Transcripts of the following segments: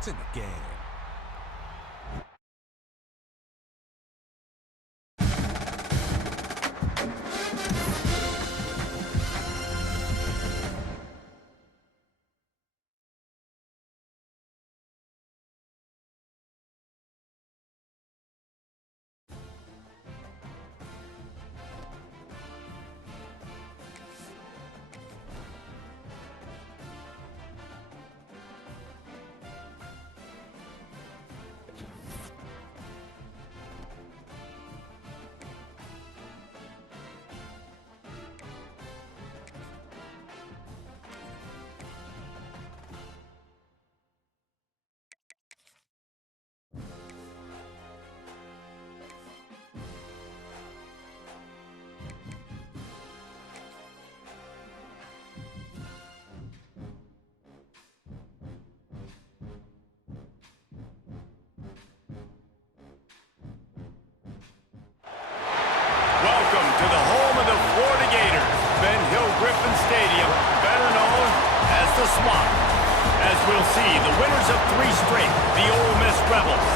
It's in the game. As we'll see, the winners of 3 straight, the Ole Miss Rebels,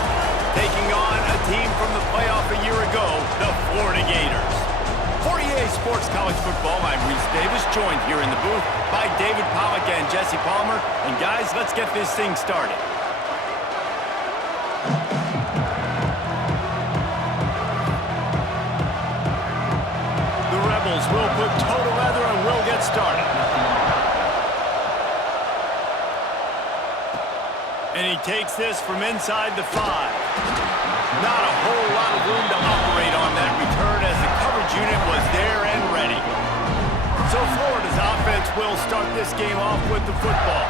taking on a team from the playoff a year ago, the Florida Gators. For EA Sports College Football, I'm Reese Davis, joined here in the booth by David Pollack and Jesse Palmer. And guys, let's get this thing started. The Rebels will put toe to leather and will get started. And he takes this from inside the 5. Not a whole lot of room to operate on that return as the coverage unit was there and ready. So Florida's offense will start this game off with the football.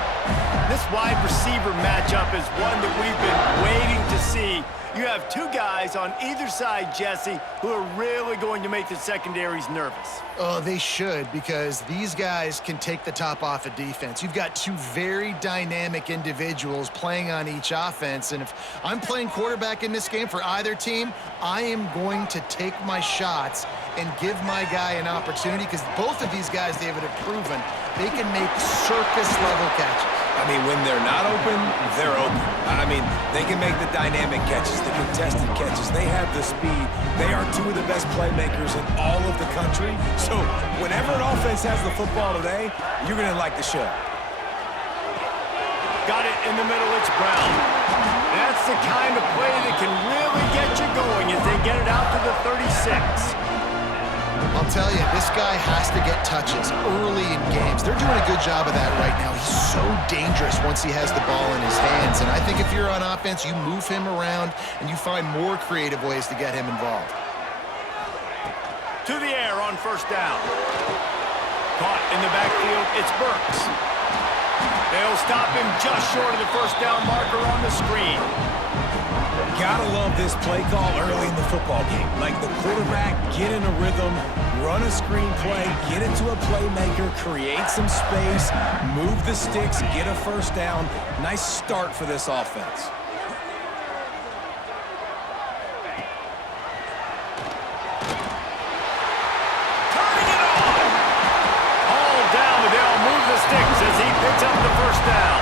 This wide receiver matchup is one that we've been waiting to see. You have 2 guys on either side, Jesse, who are really going to make the secondaries nervous. Oh, they should, because these guys can take the top off of defense. You've got 2 very dynamic individuals playing on each offense, and if I'm playing quarterback in this game for either team, I am going to take my shots and give my guy an opportunity, because both of these guys, David, have proven they can make circus-level catches. I mean, when they're not open, they're open. I mean, they can make the dynamic catches, the contested catches. They have the speed. They are 2 of the best playmakers in all of the country. So whenever an offense has the football today, you're going to like the show. Got it in the middle, it's Brown. That's the kind of play that can really get you going as they get it out to the 36. I'll tell you, this guy has to get touches early in games. They're doing a good job of that right now. He's so dangerous once he has the ball in his hands. And I think if you're on offense, you move him around and you find more creative ways to get him involved. To the air on first down. Caught in the backfield, it's Burks. They'll stop him just short of the first down marker on the screen. Gotta love this play call early in the football game. Like the quarterback, get in a rhythm, run a screen play, get it to a playmaker, create some space, move the sticks, get a first down. Nice start for this offense. Turning it on! All down, but they'll move the sticks as he picks up the first down.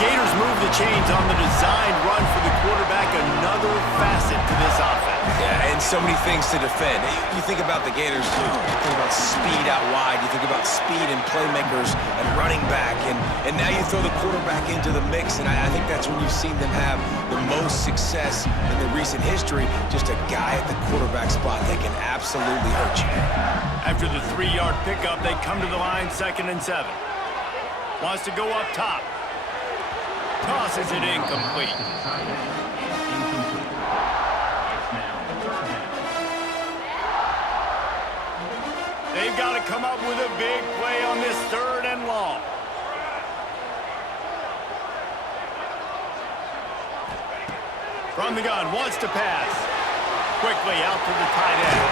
Gators move the chains on the design run for the quarterback, another facet to this offense. Yeah, and so many things to defend. You think about the Gators, you think about speed out wide, you think about speed and playmakers and running back, and now you throw the quarterback into the mix, and I think that's when you've seen them have the most success in the recent history. Just a guy at the quarterback spot that can absolutely hurt you. After the 3-yard pickup, they come to the line, 2nd and 7. Wants to go up top. Tosses it incomplete. They've got to come up with a big play on this 3rd and long. From the gun, wants to pass. Quickly out to the tight end.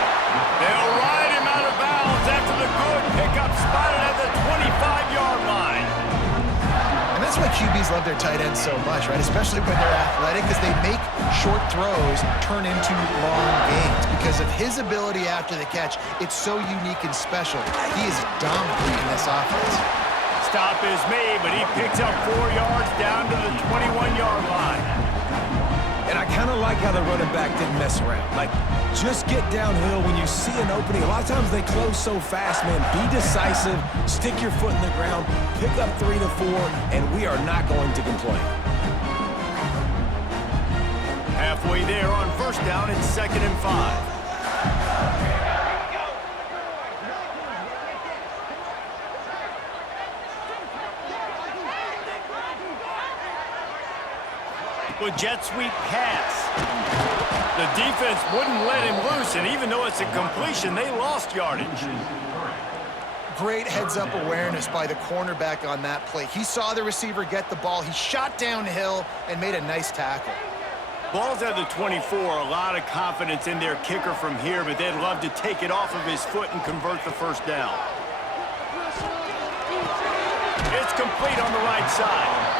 They'll ride him out of bounds after the good pickup, spotted at the 25-yard line. And that's why QBs love their tight ends so much, right? Especially when they're athletic, because they make short throws turn into long gains. Because of his ability after the catch, it's so unique and special. He is dominating this offense. Stop is made, but he picks up 4 yards down to the 21-yard line. And I kind of like how the running back didn't mess around. Like, just get downhill when you see an opening. A lot of times they close so fast, man. Be decisive, stick your foot in the ground, pick up 3 to 4, and we are not going to complain. Halfway there on first down, it's 2nd and 5. With jet sweep pass. The defense wouldn't let him loose, and even though it's a completion, they lost yardage. Great heads-up awareness by the cornerback on that play. He saw the receiver get the ball. He shot downhill and made a nice tackle. Ball's at the 24. A lot of confidence in their kicker from here, but they'd love to take it off of his foot and convert the first down. It's complete on the right side.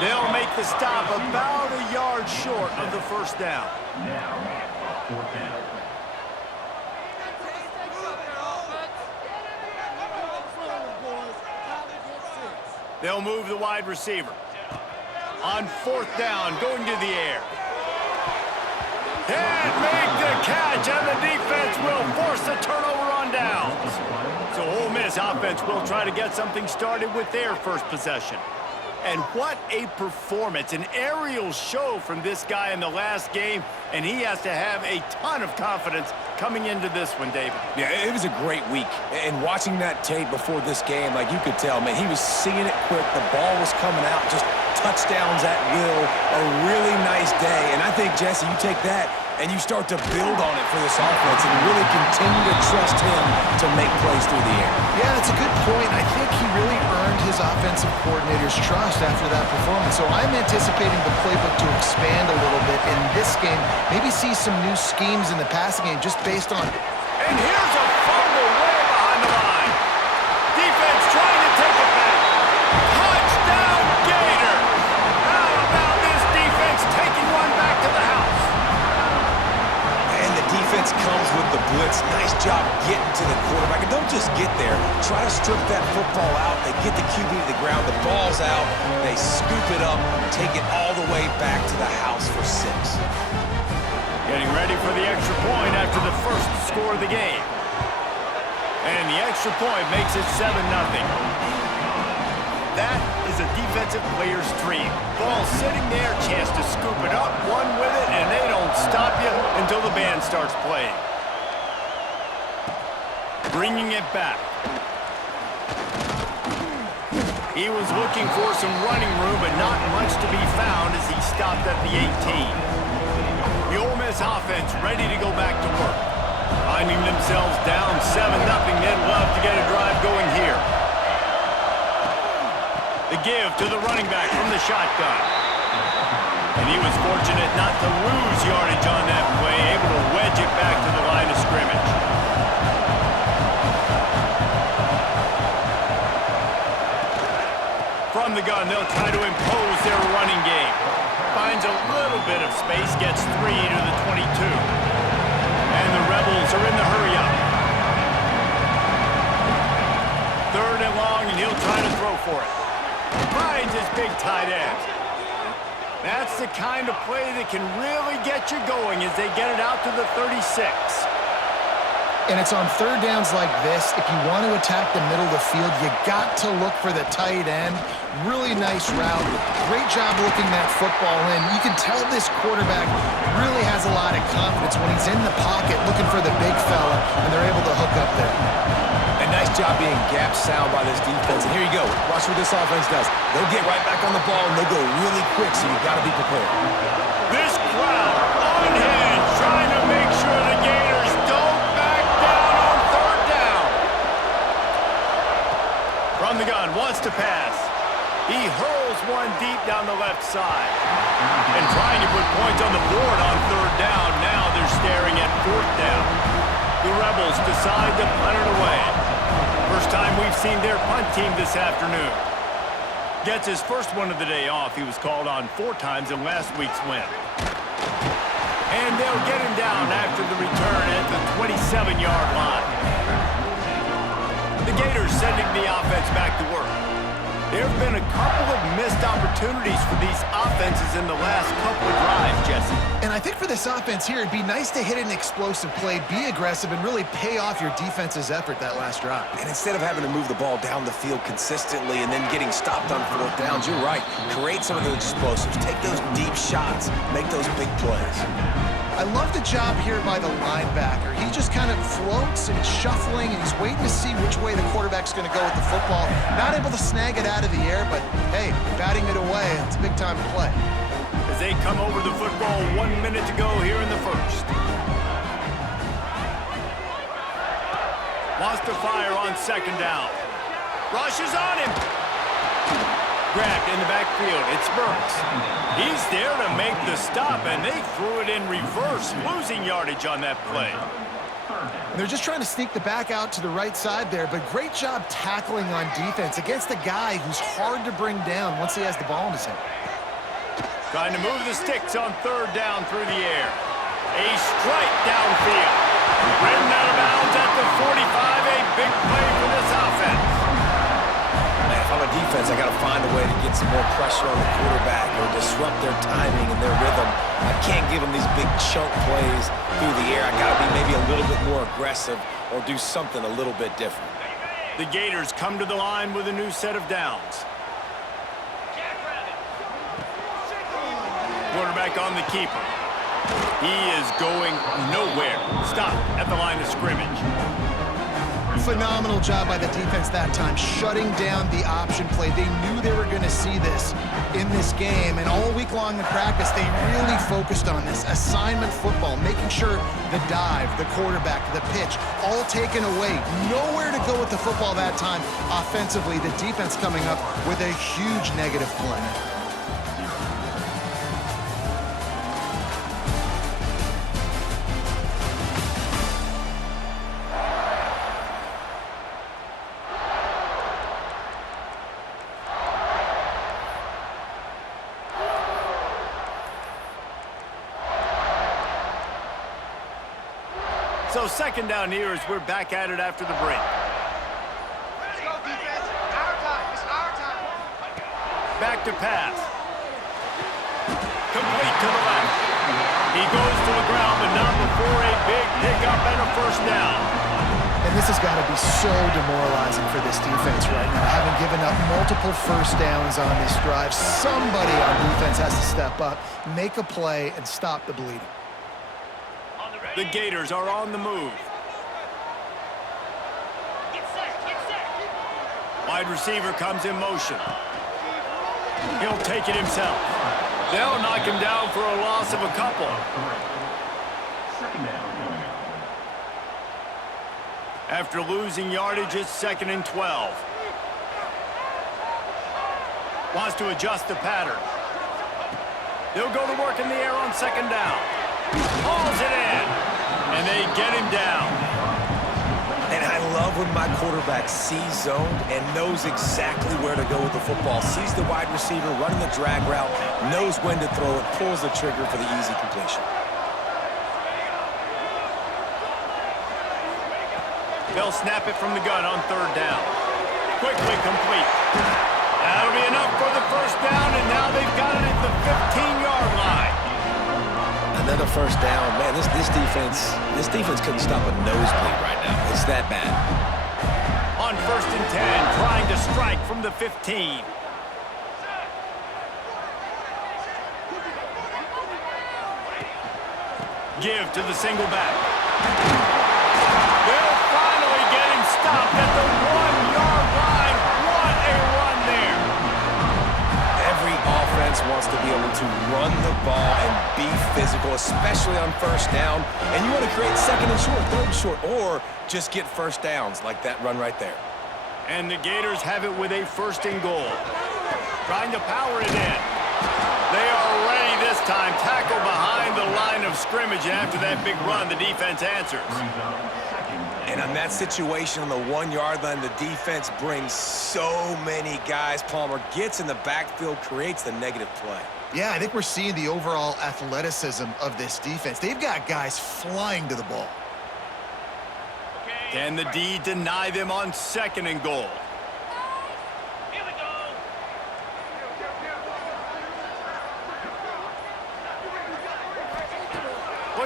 They'll make the stop about a yard short of the first down. They'll move the wide receiver. On 4th down, going to the air. And make the catch, and the defense will force the turnover on downs. So Ole Miss offense will try to get something started with their first possession. And what a performance, an aerial show from this guy in the last game, and he has to have a ton of confidence coming into this one, David. Yeah, it was a great week. And watching that tape before this game, like you could tell, man, he was seeing it quick. The ball was coming out, just touchdowns at will. A really nice day. And I think, Jesse, you take that and you start to build on it for this offense and really continue to trust him to make plays through the air. Yeah, that's a good point. I think he really earned his offensive coordinator's trust after that performance. So I'm anticipating the playbook to expand a little bit in this game. Maybe see some new schemes in the passing game just based on... And here's a fumble way behind the line. Defense trying to take it back. Touchdown, Gator! How about this defense taking one back to the house? Defense comes with the blitz. Nice job getting to the quarterback. And don't just get there. Try to strip that football out. They get the QB to the ground. The ball's out. They scoop it up, take it all the way back to the house for 6. Getting ready for the extra point after the first score of the game. And the extra point makes it 7-0. That is a defensive player's dream. Ball sitting there, chance to scoop it up, one with it, and they don't stop you until the band starts playing. Bringing it back. He was looking for some running room, but not much to be found as he stopped at the 18. The Ole Miss offense ready to go back to work. Finding themselves down 7-0, they'd love to get a drive going here. The give to the running back from the shotgun. And he was fortunate not to lose yardage on that play, able to wedge it back to the line of scrimmage. From the gun, they'll try to impose their running game. Finds a little bit of space, gets 3 to the 22. And the Rebels are in the hurry-up. 3rd and long, and he'll try to throw for it. Finds his big tight end. That's the kind of play that can really get you going as they get it out to the 36. And it's on 3rd downs like this. If you want to attack the middle of the field, you got to look for the tight end. Really nice route. Great job looking that football in. You can tell this quarterback really has a lot of confidence when he's in the pocket looking for the big fella, and they're able to hook up there. A nice job being gap sound by this defense. And here you go. Watch what this offense does. They'll get right back on the ball, and they'll go really quick, so you've got to be prepared. This crowd unhinged, trying to make sure the Gators don't back down on 3rd down. From the gun, wants to pass. He hurls one deep down the left side. And trying to put points on the board on 3rd down. Now they're staring at 4th down. The Rebels decide to punt it away. First time we've seen their punt team this afternoon. Gets his first one of the day off. He was called on 4 times in last week's win. And they'll get him down after the return at the 27-yard line. The Gators sending the offense back to work. There have been a couple of missed opportunities for these offenses in the last couple of drives, Jesse. And I think for this offense here, it'd be nice to hit an explosive play, be aggressive, and really pay off your defense's effort that last drive. And instead of having to move the ball down the field consistently and then getting stopped on fourth downs, you're right. Create some of those explosives. Take those deep shots. Make those big plays. I love the job here by the linebacker. He just kind of floats and he's shuffling and he's waiting to see which way the quarterback's going to go with the football. Not able to snag it out of the air, but hey, batting it away, it's a big time to play. As they come over the football, 1 minute to go here in the first. Wants to fire on second down. Rushes on him. Grabbed in the backfield. It's Burks. He's there to make the stop, and they threw it in reverse, losing yardage on that play. And they're just trying to sneak the back out to the right side there, but great job tackling on defense against a guy who's hard to bring down once he has the ball in his hand. Trying to move the sticks on third down through the air. A strike downfield. Ridden out of bounds at the 45. A big play for this offense. Man, if I'm a defense, I got to find a way to get some more pressure on the quarterback or disrupt their timing and their rhythm. I can't give them these big chunk plays through the air. I got to be maybe a little bit more aggressive or do something a little bit different. The Gators come to the line with a new set of downs. Quarterback on the keeper. He is going nowhere. Stop at the line of scrimmage. Phenomenal job by the defense that time, shutting down the option play. They knew they were going to see this in this game, and all week long in practice, they really focused on this assignment football, making sure the dive, the quarterback, the pitch, all taken away. Nowhere to go with the football that time. Offensively, the defense coming up with a huge negative play. So second down here as we're back at it after the break. Let's go, defense. Our time. It's our time. Back to pass. Complete to the left. He goes to the ground, but not before a big pickup and a first down. And this has got to be so demoralizing for this defense right now, having given up multiple first downs on this drive. Somebody on defense has to step up, make a play, and stop the bleeding. The Gators are on the move. Wide receiver comes in motion. He'll take it himself. They'll knock him down for a loss of a couple. After losing yardage, it's 2nd and 12. Wants to adjust the pattern. They'll go to work in the air on second down. Hauls it in, and they get him down. And I love when my quarterback sees zoned and knows exactly where to go with the football. Sees the wide receiver running the drag route, knows when to throw it, pulls the trigger for the easy completion. They'll snap it from the gun on third down. Quickly complete. That'll be enough for the first down, and now they've got it at the 15-yard line. Another first down. Man, this defense couldn't stop a nosebleed right now. It's that bad. On 1st and 10, trying to strike from the 15. Give to the single back. They'll finally get him stopped at the 1-yard line. What a run there. Every offense wants to be able to run the ball and be physical, especially on first down. And you want to create second and short, third and short, or just get first downs like that run right there. And the Gators have it with a 1st and goal. Trying to power it in. They are ready this time. Tackle behind the line of scrimmage. And after that big run, the defense answers. And on that situation on the 1-yard line, the defense brings so many guys. Palmer gets in the backfield, creates the negative play. Yeah, I think we're seeing the overall athleticism of this defense. They've got guys flying to the ball. Can the D deny them on 2nd and goal?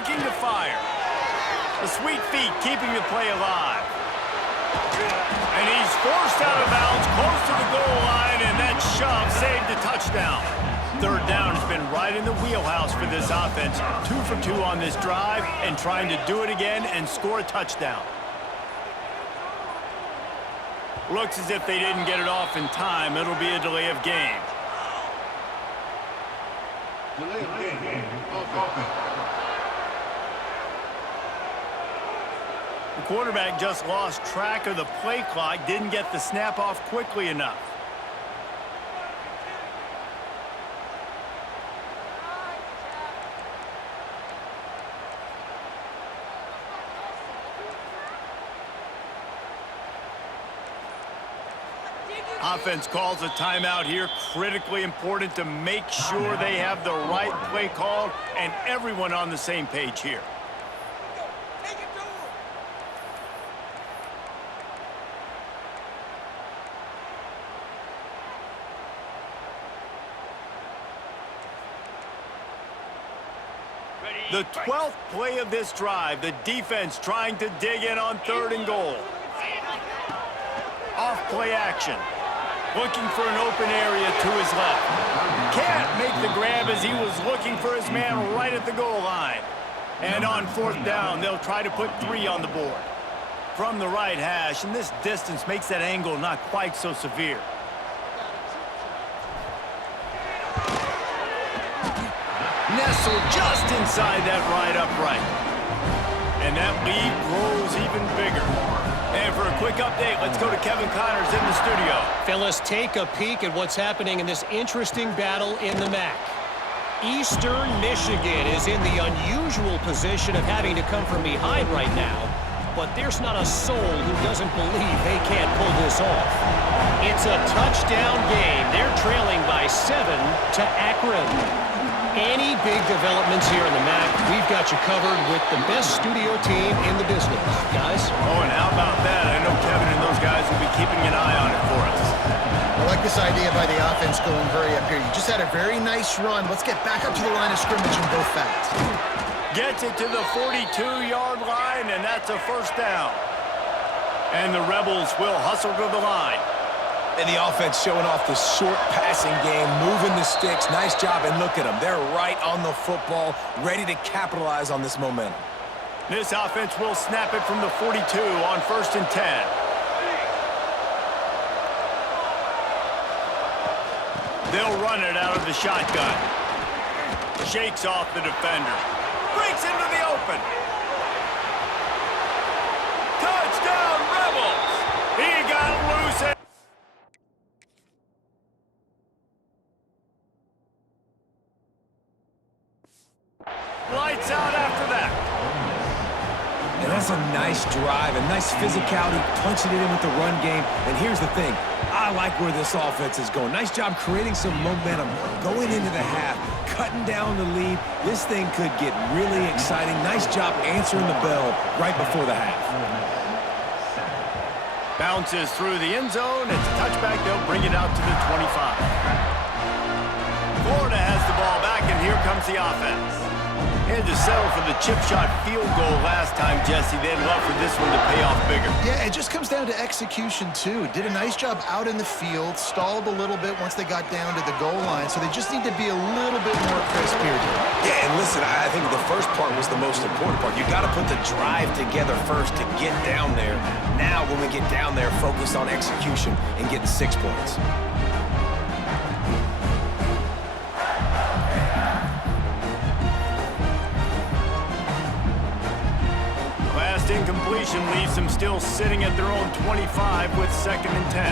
looking to fire. The sweet feet keeping the play alive. And he's forced out of bounds close to the goal line, and that shove saved a touchdown. Third down has been right in the wheelhouse for this offense. 2 for 2 on this drive and trying to do it again and score a touchdown. Looks as if they didn't get it off in time. It'll be a delay of game. Delay of game. Offense. The quarterback just lost track of the play clock, didn't get the snap off quickly enough. Offense calls a timeout here. Critically important to make sure they have the right play called and everyone on the same page here. The 12th play of this drive, the defense trying to dig in on 3rd and goal. Off play action. Looking for an open area to his left. Can't make the grab as he was looking for his man right at the goal line. And on 4th down, they'll try to put 3 on the board. From the right hash, and this distance makes that angle not quite so severe. Nestled just inside that right upright. And that lead grows even bigger. And for a quick update, let's go to Kevin Connors in the studio. Fellas, take a peek at what's happening in this interesting battle in the MAC. Eastern Michigan is in the unusual position of having to come from behind right now, but there's not a soul who doesn't believe they can't pull this off. It's a touchdown game. They're trailing by 7 to Akron. Any big developments here in the MAC, we've got you covered with the best studio team in the business, guys. Oh, and how about that? I know Kevin and those guys will be keeping an eye on it for us. I like this idea by the offense going hurry up here. You just had a very nice run. Let's get back up to the line of scrimmage and go fast. Gets it to the 42-yard line, and that's a 1st down. And the Rebels will hustle to the line. And the offense showing off the short passing game, moving the sticks. Nice job, and look at them. They're right on the football, ready to capitalize on this momentum. This offense will snap it from the 42 on 1st and 10. They'll run it out of the shotgun. Shakes off the defender. Breaks into the open. Touchdown, Rebels! He got loose. Lights out after that. And that's a nice drive, a nice physicality, punching it in with the run game. And here's the thing. I like where this offense is going. Nice job creating some momentum, going into the half, cutting down the lead. This thing could get really exciting. Nice job answering the bell right before the half. Bounces through the end zone. It's a touchback. They'll bring it out to the 25. Florida has the ball back, and here comes the offense. Had to settle for the chip shot field goal last time, Jesse. They'd love for this one to pay off bigger. Yeah, it just comes down to execution, too. Did a nice job out in the field, stalled a little bit once they got down to the goal line, so they just need to be a little bit more crisp here, dude. Yeah, and listen, I think the first part was the most important part. You got to put the drive together first to get down there. Now, when we get down there, focus on execution and getting 6 points. Incompletion leaves them still sitting at their own 25 with 2nd and 10.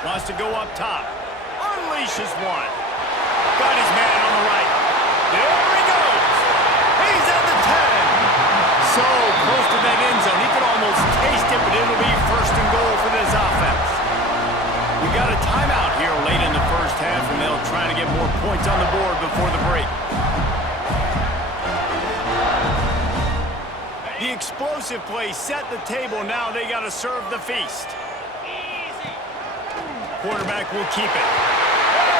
Wants to go up top. Unleashes one. Got his man on the right. There he goes. He's at the 10. So close to that end zone. He could almost taste it, but it'll be 1st and goal for this offense. We got a timeout here late in the 1st half, and they'll try to get more points on the board before the break. The explosive play set the table. Now they got to serve the feast. Quarterback will keep it.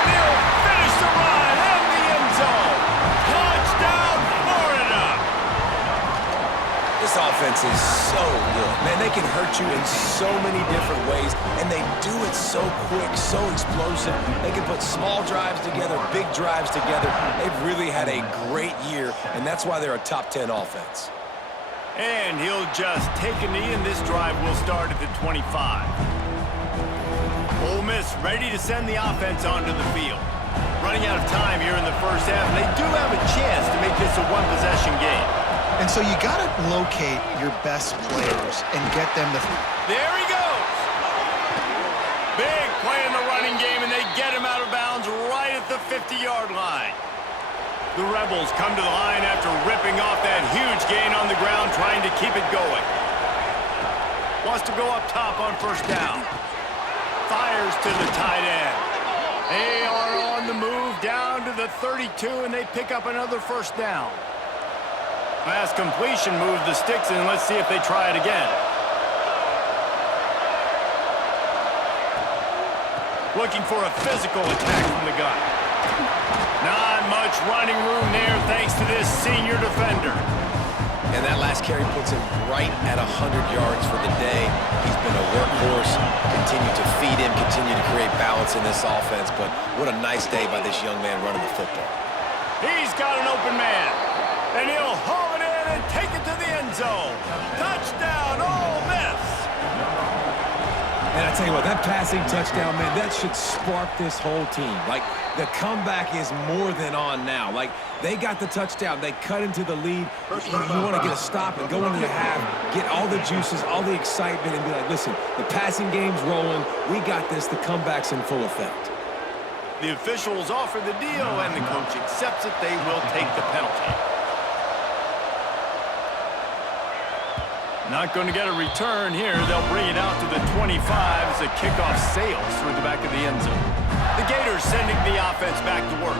And he'll finish the run in the end zone. Touchdown, Florida! This offense is so good. Man, they can hurt you in so many different ways, and they do it so quick, so explosive. They can put small drives together, big drives together. They've really had a great year, and that's why they're a top 10 offense. And he'll just take a knee, and this drive will start at the 25. Ole Miss ready to send the offense onto the field. Running out of time here in the first half, and they do have a chance to make this a one-possession game. And so you got to locate your best players and get them to... There he goes! Big play in the running game, and they get him out of bounds right at the 50-yard line. The Rebels come to the line after ripping off that huge gain on the ground, trying to keep it going. Wants to go up top on first down. Fires to the tight end. They are on the move down to the 32, and they pick up another first down. Pass completion moves the sticks in. Let's see if they try it again. Looking for a physical attack from the gun. Not much running room there thanks to this senior defender. And that last carry puts him right at 100 yards for the day. He's been a workhorse, continue to feed him, continue to create balance in this offense. But what a nice day by this young man running the football. He's got an open man. And he'll haul it in and take it to the end zone. Touchdown, Ole Miss. And I tell you what, that passing touchdown, man, that should spark this whole team. Like, the comeback is more than on now. Like, they got the touchdown. They cut into the lead. You want to get a stop and go into the half, get all the juices, all the excitement, and be like, listen, the passing game's rolling. We got this. The comeback's in full effect. The officials offer the deal, and the coach accepts it. They will take the penalty. Not going to get a return here. They'll bring it out to the 25 as the kickoff sails through the back of the end zone. The Gators sending the offense back to work.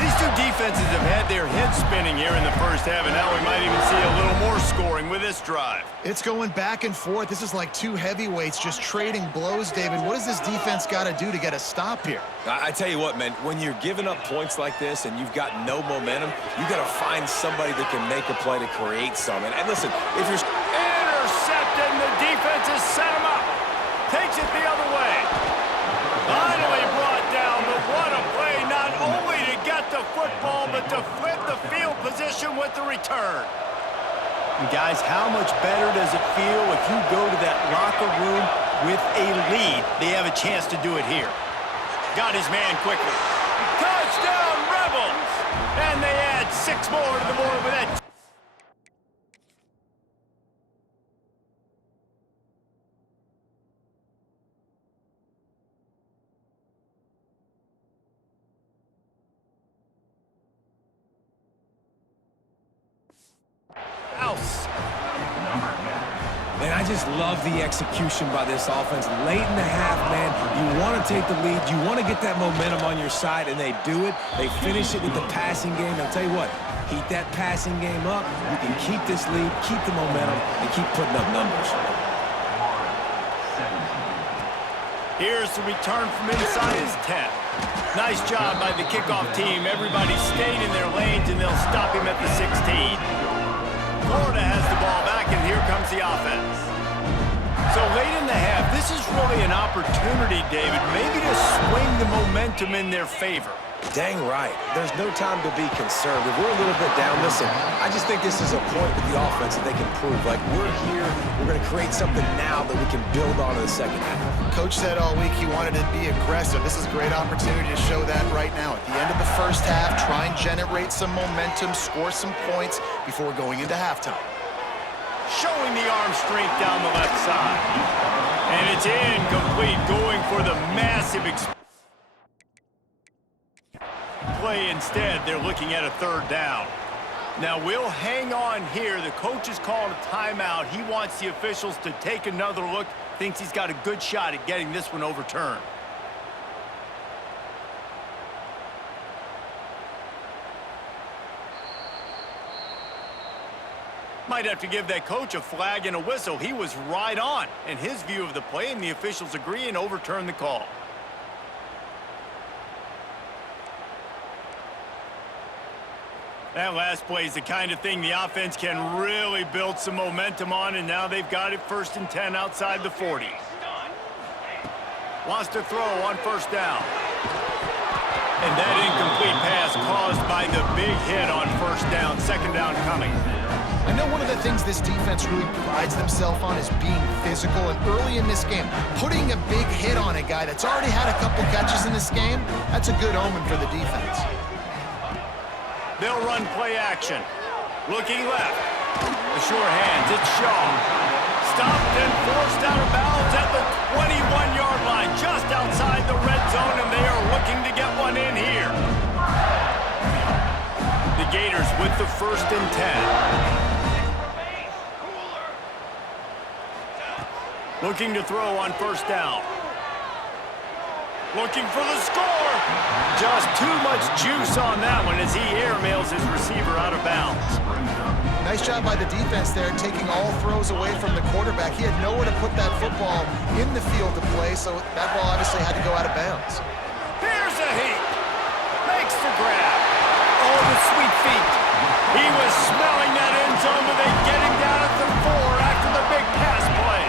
These two defenses have had their heads spinning here in the first half, and now we might even see a little more scoring with this drive. It's going back and forth. This is like two heavyweights just trading blows, David. What does this defense got to do to get a stop here? I tell you what, man, when you're giving up points like this and you've got no momentum, you got to find somebody that can make a play to create some. And listen, if you're... Intercepted, and the defense has set him up. Takes it the other way. Finally brought down, but what a play, not only to get the football, but to flip the field position with the return. And guys, how much better does it feel if you go to that locker room with a lead? They have a chance to do it here. Got his man quickly. Touchdown, Rebels! And they add 6 more to the board with that. And I just love the execution by this offense. Late in the half, man, you want to take the lead. You want to get that momentum on your side, and they do it. They finish it with the passing game. I'll tell you what, heat that passing game up. You can keep this lead, keep the momentum, and keep putting up numbers. Here's the return from inside his 10. Nice job by the kickoff team. Everybody stayed in their lanes, and they'll stop him at the 16. Florida has the ball back, and here comes the offense. So late in the half, this is really an opportunity, David, maybe to swing the momentum in their favor. Dang right. There's no time to be concerned. If we're a little bit down, listen, I just think this is a point with the offense that they can prove. Like, we're here, we're going to create something now that we can build on in the second half. Coach said all week he wanted to be aggressive. This is a great opportunity to show that right now. At the end of the first half, try and generate some momentum, score some points before going into halftime. Showing the arm strength down the left side. And it's incomplete, going for the massive play instead. They're looking at a third down. Now we'll hang on here. The coach has called a timeout. He wants the officials to take another look. Thinks he's got a good shot at getting this one overturned. Might have to give that coach a flag and a whistle. He was right on in his view of the play, and the officials agree and overturn the call. That last play is the kind of thing the offense can really build some momentum on, and now they've got it 1st and 10 outside the 40. Wants to throw on 1st down. And that incomplete pass caused by the big hit on 1st down. 2nd down coming. I know one of the things this defense really prides themselves on is being physical, and early in this game, putting a big hit on a guy that's already had a couple catches in this game, that's a good omen for the defense. They'll run play action. Looking left. The sure hands, it's Shaw. Stopped and forced out of bounds at the 21-yard line, just outside the red zone, and they are looking to get one in here. The Gators with the 1st and 10. Looking to throw on 1st down. Looking for the score. Just too much juice on that one as he airmails his receiver out of bounds. Nice job by the defense there, taking all throws away from the quarterback. He had nowhere to put that football in the field to play, so that ball obviously had to go out of bounds. Here's a heap. Makes the grab. Oh, the sweet feet. He was smelling that end zone, but they get him down at the 4 after the big pass play.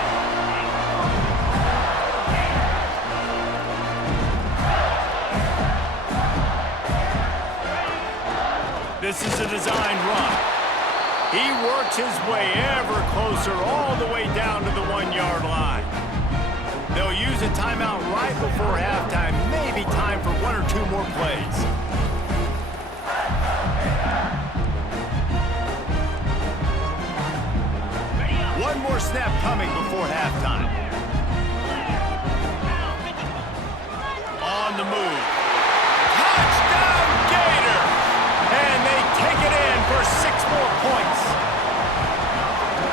This is a designed run. He works his way ever closer all the way down to the 1-yard line. They'll use a timeout right before halftime. Maybe time for 1 or 2 more plays. One more snap coming before halftime. On the move. Touchdown Gator! And they take it in for 6 more points.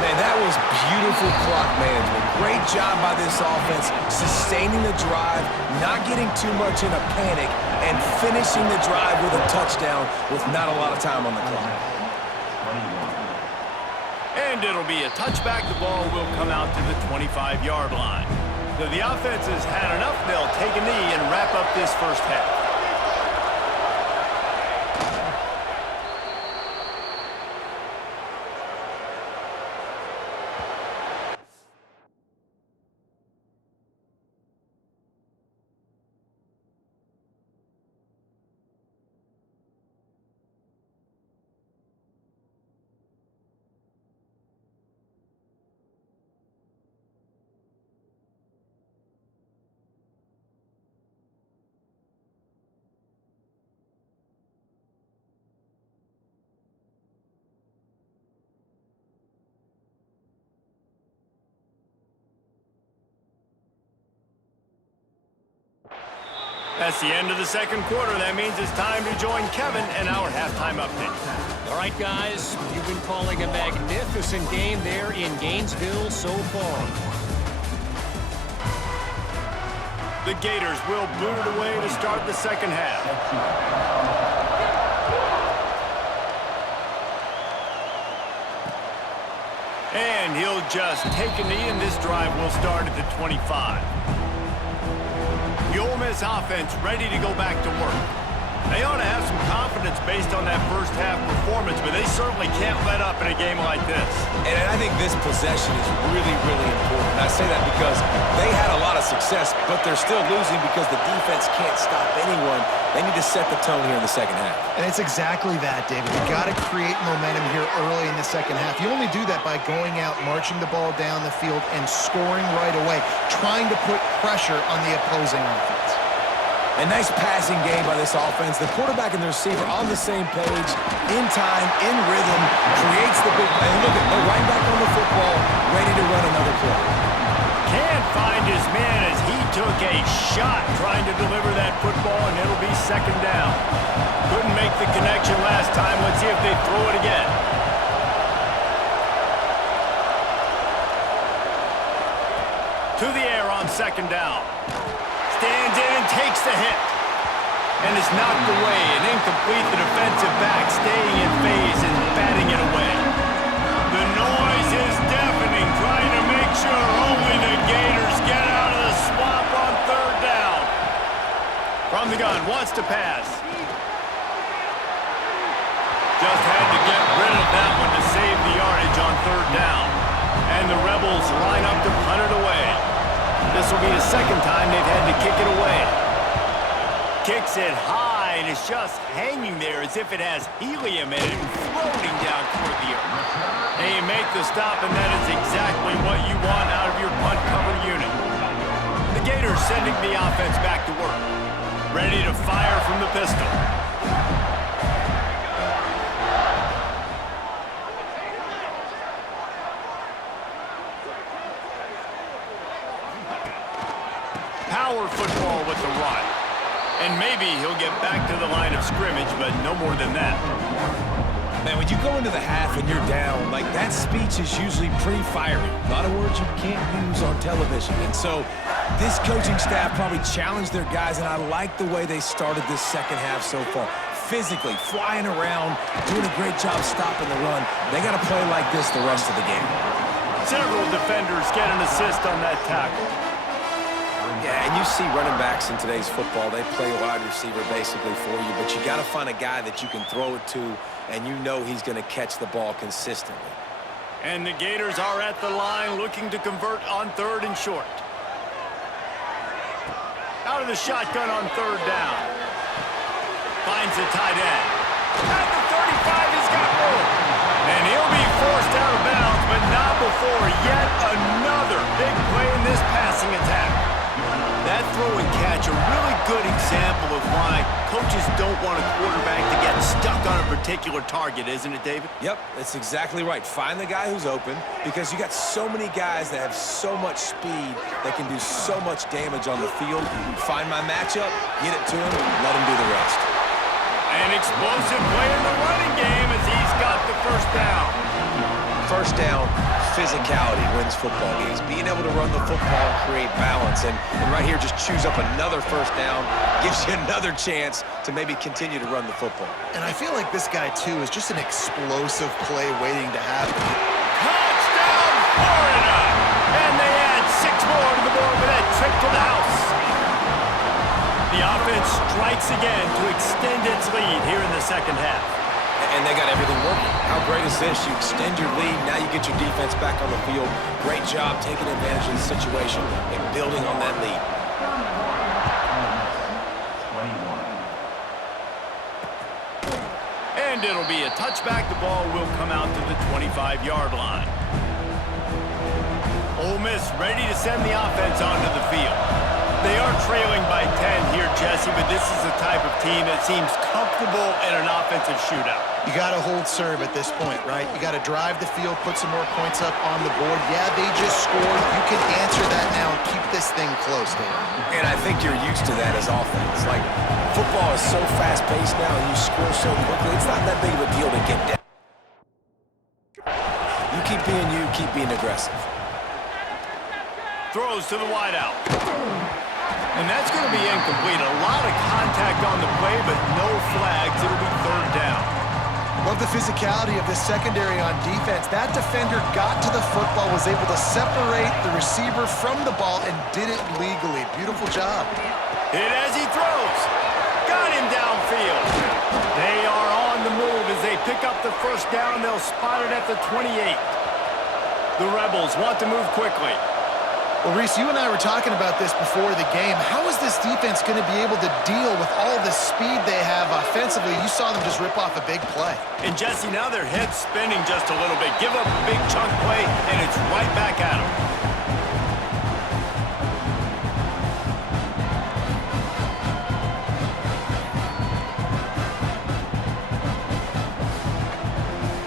Man, that was beautiful clock management. Great job by this offense, sustaining the drive, not getting too much in a panic, and finishing the drive with a touchdown with not a lot of time on the clock. And it'll be a touchback. The ball will come out to the 25-yard line. So the offense has had enough. They'll take a knee and wrap up this first half. That's the end of the second quarter. That means it's time to join Kevin and our halftime update. All right, guys, you've been calling a magnificent game there in Gainesville so far. The Gators will boot it away to start the second half. And he'll just take a knee, and this drive will start at the 25. The Ole Miss offense ready to go back to work. They ought to have some confidence based on that first half performance, but they certainly can't let up in a game like this. And I think this possession is really, really important. And I say that because they had a lot of success, but they're still losing because the defense can't stop anyone. They need to set the tone here in the second half. And it's exactly that, David. You got to create momentum here early in the second half. You only do that by going out, marching the ball down the field, and scoring right away, trying to put pressure on the opposing offense. A nice passing game by this offense. The quarterback and the receiver on the same page, in time, in rhythm, creates the big play. Look at the right back on the football, ready to run another play. Can't find his man as he took a shot trying to deliver that football, and it'll be second down. Couldn't make the connection last time. Let's see if they throw it again. To the air on second down. Stands in and takes the hit. And is knocked away and incomplete. The defensive back staying in phase and batting it away. The noise is deafening, trying to make sure only the Gators get out of the swamp on third down. From the gun, wants to pass. Just punted away. This will be the second time they've had to kick it away. Kicks it high, and it's just hanging there as if it has helium in it and floating down toward the earth. They make the stop, and that is exactly what you want out of your punt cover unit. The Gators sending the offense back to work. Ready to fire from the pistol. Power football with the run. And maybe he'll get back to the line of scrimmage, but no more than that. Man, when you go into the half and you're down, like, that speech is usually pretty fiery. A lot of words you can't use on television. And so this coaching staff probably challenged their guys, and I like the way they started this second half so far. Physically, flying around, doing a great job stopping the run. They got to play like this the rest of the game. Several defenders get an assist on that tackle. Yeah, and you see running backs in today's football, they play wide receiver basically for you, but you got to find a guy that you can throw it to, and you know he's going to catch the ball consistently. And the Gators are at the line looking to convert on 3rd and short. Out of the shotgun on 3rd down. Finds the tight end. At the 35, he's got room. And he'll be forced out of bounds, but not before yet another big play in this passing attack. That throw and catch, a really good example of why coaches don't want a quarterback to get stuck on a particular target, isn't it, David? Yep, that's exactly right. Find the guy who's open, because you got so many guys that have so much speed that can do so much damage on the field. Find my matchup, get it to him, let him do the rest. An explosive play in the running game as he's got the first down. First down, physicality wins football games. Being able to run the football, create balance, and right here just choose up another first down, gives you another chance to maybe continue to run the football. And I feel like this guy, too, is just an explosive play waiting to happen. Touchdown, Florida! And they add 6 more to the board with that trip to the house. The offense strikes again to extend its lead here in the second half. And they got everything working. How great is this? You extend your lead, now you get your defense back on the field. Great job taking advantage of the situation and building on that lead. And it'll be a touchback. The ball will come out to the 25-yard line. Ole Miss ready to send the offense onto the field. They are trailing by 10 here, Jesse, but this is the type of team that seems comfortable in an offensive shootout. You got to hold serve at this point, right? You got to drive the field, put some more points up on the board. Yeah, they just scored. You can answer that now and keep this thing close, David. And I think you're used to that as offense. Like, football is so fast-paced now, and you score so quickly, it's not that big of a deal to get down. You, keep being aggressive. Throws to the wideout. And that's going to be incomplete. A lot of contact on the play, but no flags. It'll be 3rd down. Love the physicality of this secondary on defense. That defender got to the football, was able to separate the receiver from the ball, and did it legally. Beautiful job. Hit as he throws. Got him downfield. They are on the move as they pick up the first down. They'll spot it at the 28. The Rebels want to move quickly. Well, Reese, you and I were talking about this before the game. How is this defense going to be able to deal with all the speed they have offensively? You saw them just rip off a big play. And, Jesse, now their head's spinning just a little bit. Give up a big chunk play, and it's right back at them.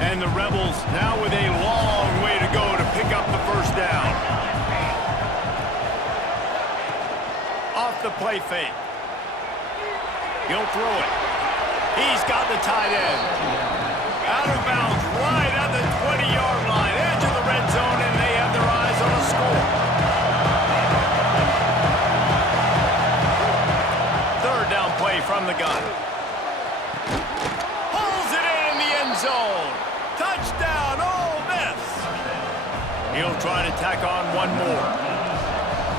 And the Rebels now with a long way to go to pick up the first down. Off the play fake. He'll throw it. He's got the tight end. Out of bounds right at the 20-yard line. Edge of the red zone, and they have their eyes on a score. 3rd down play from the gun. Pulls it in the end zone. Touchdown, Ole Miss. He'll try to tack on one more.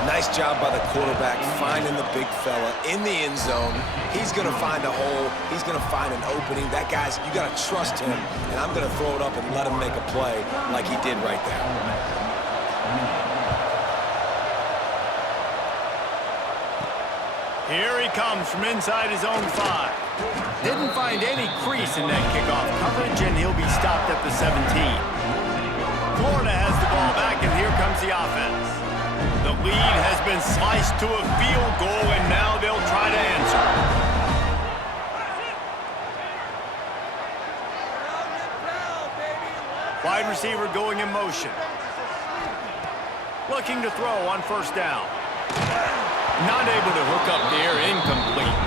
Nice job by the quarterback finding the big fella in the end zone. He's going to find a hole. He's going to find an opening. That guy's, you got to trust him, and I'm going to throw it up and let him make a play like he did right there. Here he comes from inside his own 5. Didn't find any crease in that kickoff coverage, and he'll be stopped at the 17. Florida has the ball back, and here comes the offense. The lead has been sliced to a field goal, and now they'll try to answer. Wide receiver going in motion. Looking to throw on first down. Not able to hook up there, incomplete.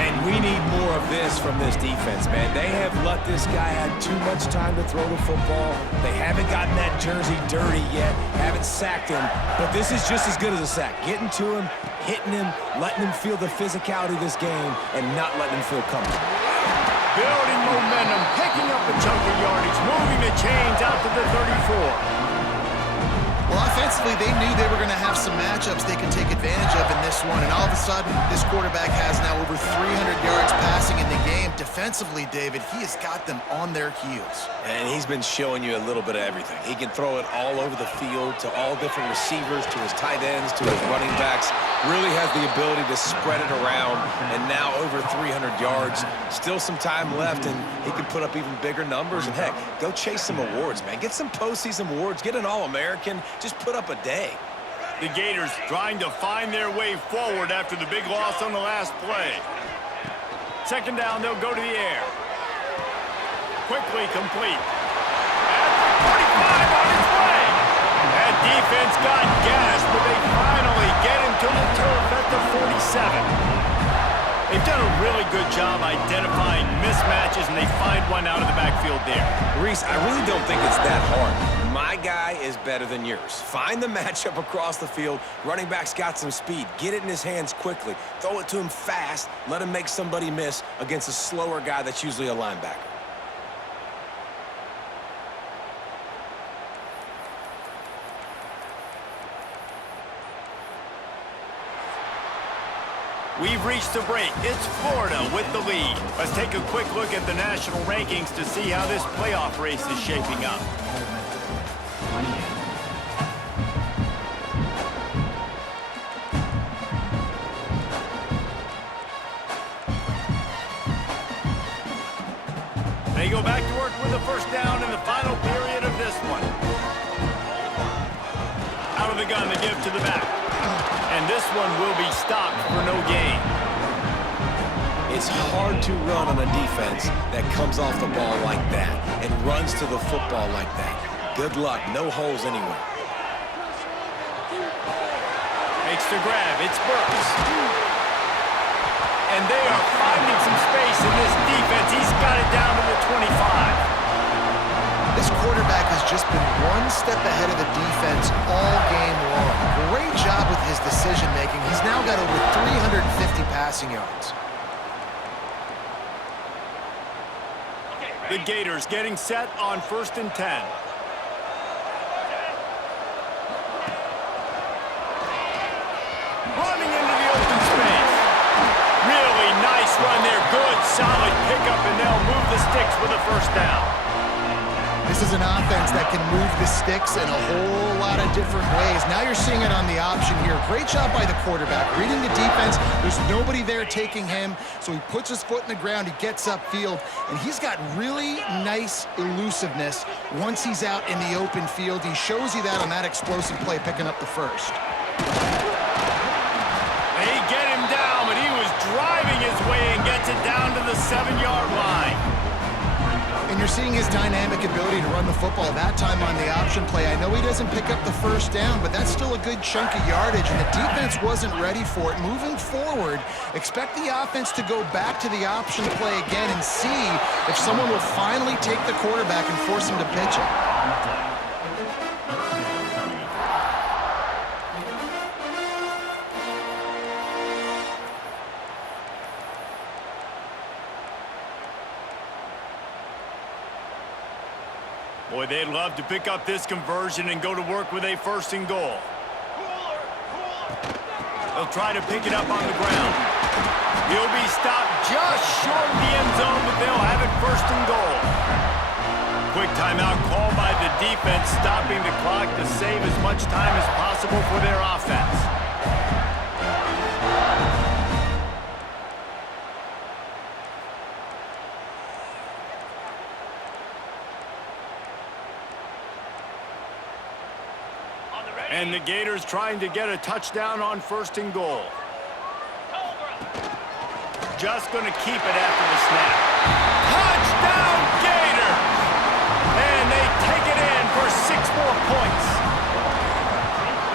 And we need more of this from this defense, man. They have let this guy have too much time to throw the football. They haven't gotten that jersey dirty yet, haven't sacked him. But this is just as good as a sack. Getting to him, hitting him, letting him feel the physicality of this game, and not letting him feel comfortable. Building momentum, picking up a chunk of yardage, moving the chains out to the 34. Well, offensively, they knew they were going to have some matchups they could take advantage of in this one, and all of a sudden, this quarterback has now over 300 yards passing in the game. Defensively, David, he has got them on their heels. And he's been showing you a little bit of everything. He can throw it all over the field to all different receivers, to his tight ends, to his running backs. Really has the ability to spread it around, and now over 300 yards. Still some time left, and he can put up even bigger numbers. And, heck, go chase some awards, man. Get some postseason awards. Get an All-American. Just put up a day. The Gators trying to find their way forward after the big loss on the last play. Second down, they'll go to the air. Quickly complete. At the 45 on his way. That defense got gassed, but they finally get him to the turf at the 47. They've done a really good job identifying mismatches, and they find one out of the backfield there. Reese, I really don't think it's that hard. My guy is better than yours. Find the matchup across the field. Running back's got some speed. Get it in his hands quickly. Throw it to him fast. Let him make somebody miss against a slower guy that's usually a linebacker. We've reached the break. It's Florida with the lead. Let's take a quick look at the national rankings to see how this playoff race is shaping up. They go back to work with a first down in the final period of this one. Out of the gun, they give to the back. And this one will be stopped for no gain. It's hard to run on a defense that comes off the ball like that and runs to the football like that. Good luck. No holes anywhere. Makes the grab. It's Burks. And they are finding some space in this defense. He's got it down to the 25. This quarterback has just been one step ahead of the defense all game long. Great job with his decision-making. He's now got over 350 passing yards. The Gators getting set on 1st and 10. Running into the open space. Really nice run there. Good, solid pickup, and they'll move the sticks with a first down. This is an offense that can move the sticks in a whole lot of different ways. Now you're seeing it on the option here. Great job by the quarterback. Reading the defense, there's nobody there taking him, so he puts his foot in the ground, he gets upfield, and he's got really nice elusiveness once he's out in the open field. He shows you that on that explosive play, picking up the first. They get him down, but he was driving his way and gets it down to the 7-yard line. And you're seeing his dynamic ability to run the football that time on the option play. I know he doesn't pick up the first down, but that's still a good chunk of yardage, and the defense wasn't ready for it. Moving forward, expect the offense to go back to the option play again and see if someone will finally take the quarterback and force him to pitch it. Boy, they'd love to pick up this conversion and go to work with a 1st and goal. They'll try to pick it up on the ground. He'll be stopped just short of the end zone, but they'll have it 1st and goal. Quick timeout call by the defense, stopping the clock to save as much time as possible for their offense. And the Gators trying to get a touchdown on 1st and goal. Just going to keep it after the snap. Touchdown, Gators! And they take it in for 6 more points.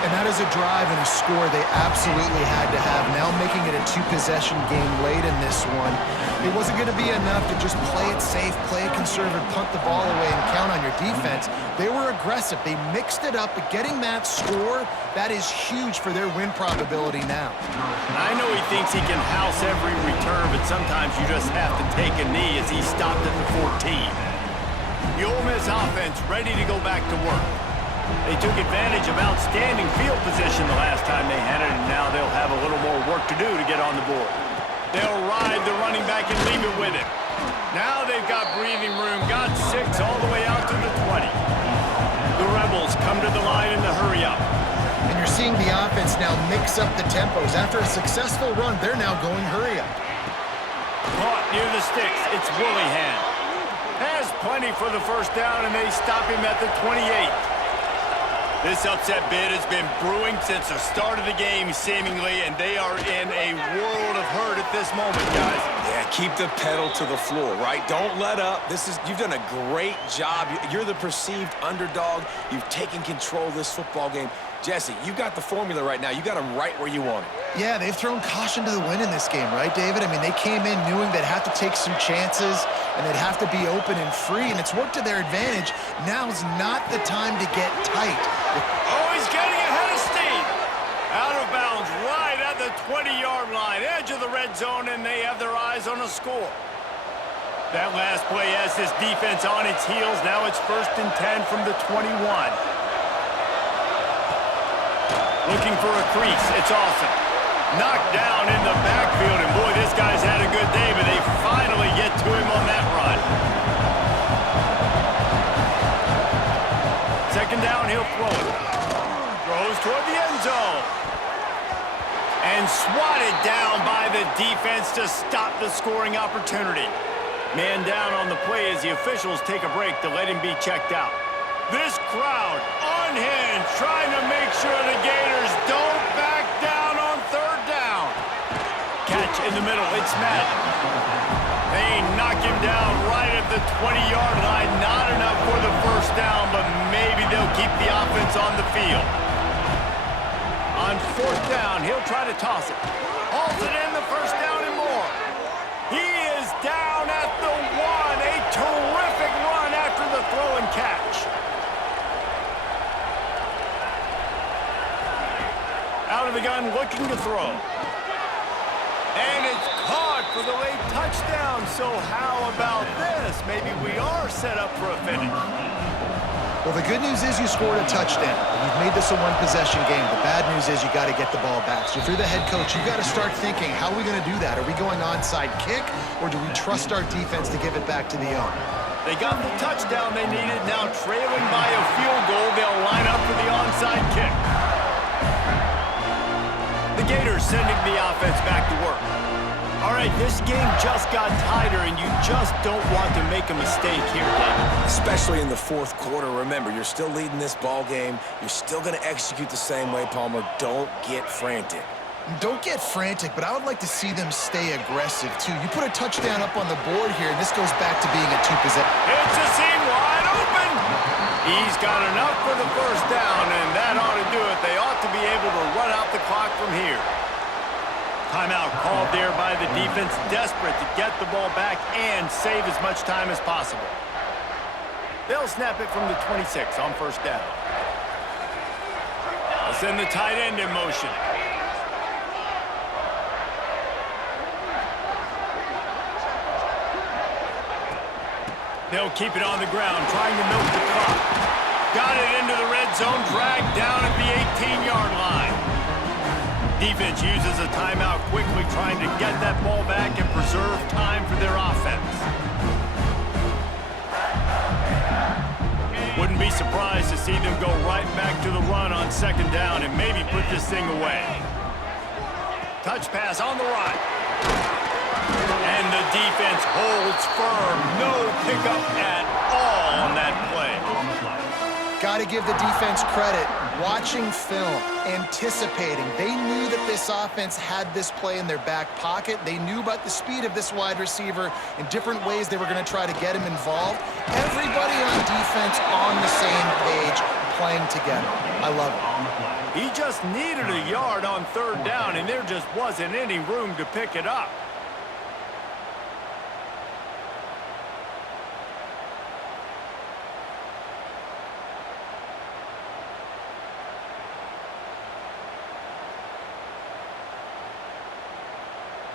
And that is a drive and a score they absolutely had to have. Now making it a 2-possession game late in this one. It wasn't going to be enough to just play it safe, play it conservative, punt the ball away, and count on your defense. They were aggressive. They mixed it up, but getting that score, that is huge for their win probability now. I know he thinks he can house every return, but sometimes you just have to take a knee as he stopped at the 14. The Ole Miss offense ready to go back to work. They took advantage of outstanding field position the last time they had it, and now they'll have a little more work to do to get on the board. They'll ride the running back and leave it with him. Now they've got breathing room, got 6 all the way out to the 20. The Rebels come to the line in the hurry up. And you're seeing the offense now mix up the tempos. After a successful run, they're now going hurry up. Caught near the sticks, it's Willingham. Has plenty for the 1st down, and they stop him at the 28. This upset bid has been brewing since the start of the game, seemingly, and they are in a world of hurt at this moment, guys. Yeah, keep the pedal to the floor, right? Don't let up. You've done a great job. You're the perceived underdog. You've taken control of this football game. Jesse, you got the formula right now. You got them right where you want it. Yeah, they've thrown caution to the wind in this game, right, David? I mean, they came in knowing they'd have to take some chances, and they'd have to be open and free, and it's worked to their advantage. Now's not the time to get tight. Oh, he's getting ahead of steam. Out of bounds right at the 20-yard line, edge of the red zone, and they have their eyes on a score. That last play has this defense on its heels. Now it's 1st and 10 from the 21. Looking for a crease. It's awesome. Knocked down in the backfield, and boy, this guy's had a good day, but they finally get to him on that run. 2nd down, he'll throw it. Throws toward the end zone. And swatted down by the defense to stop the scoring opportunity. Man down on the play as the officials take a break to let him be checked out. This crowd unhinged, trying to make sure the Gators don't back down on 3rd down. Catch in the middle, it's Madden. They knock him down right at the 20-yard line. Not enough for the 1st down, but maybe they'll keep the offense on the field. On 4th down, he'll try to toss it. Hauls it in, the 1st down and more. He is down at the 1. A terrific run after the throw and catch. Out of the gun, looking to throw. And it's caught for the late touchdown. So how about this? Maybe we are set up for a finish. Well, the good news is you scored a touchdown. You've made this a 1-possession game. The bad news is you got to get the ball back. So if you're the head coach, you got to start thinking, how are we going to do that? Are we going onside kick, or do we trust our defense to give it back to the owner? They got the touchdown they needed. Now trailing by a field goal, they'll line up for the onside kick. The Gators sending the offense back to work. All right, this game just got tighter, and you just don't want to make a mistake here, David. Especially in the 4th quarter. Remember, you're still leading this ball game. You're still going to execute the same way, Palmer. Don't get frantic. Don't get frantic, but I would like to see them stay aggressive, too. You put a touchdown up on the board here, and this goes back to being a 2-possession. It's a seam wide open. He's got enough for the 1st down, and that ought to do it. They ought to be able to run out the clock from here. Timeout called there by the defense, desperate to get the ball back and save as much time as possible. They'll snap it from the 26 on 1st down. They'll send the tight end in motion. They'll keep it on the ground, trying to milk the clock. Got it into the red zone, dragged down at the 18-yard line. Defense uses a timeout quickly, trying to get that ball back and preserve time for their offense. Wouldn't be surprised to see them go right back to the run on 2nd down and maybe put this thing away. Touch pass on the right. And the defense holds firm. No pickup at all on that play. Got to give the defense credit. Watching film, anticipating. They knew that this offense had this play in their back pocket. They knew about the speed of this wide receiver in different ways they were going to try to get him involved. Everybody on defense on the same page, playing together. I love it. He just needed a yard on third down, and there just wasn't any room to pick it up.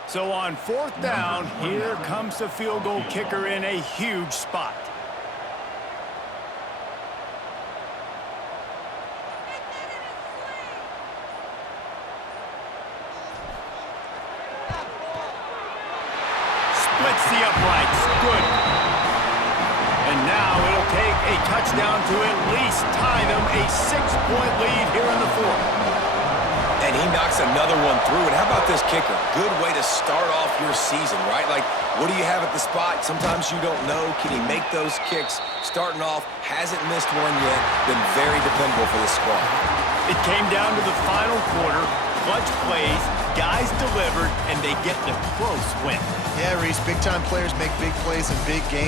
So on fourth down, here comes the field goal kicker in a huge spot. Splits the uprights. Good. And now it'll take a touchdown to at least tie them a 6-point lead here in the fourth. And he knocks another one through. And how about this kicker? Good way to start off your season, right? Like, what do you have at the spot? Sometimes you don't know. Can he make those kicks? Starting off, hasn't missed one yet. Been very dependable for this squad. It came down to the final quarter. Clutch plays, guys delivered, and they get the close win. Yeah, Reese, big-time players make big plays in big games.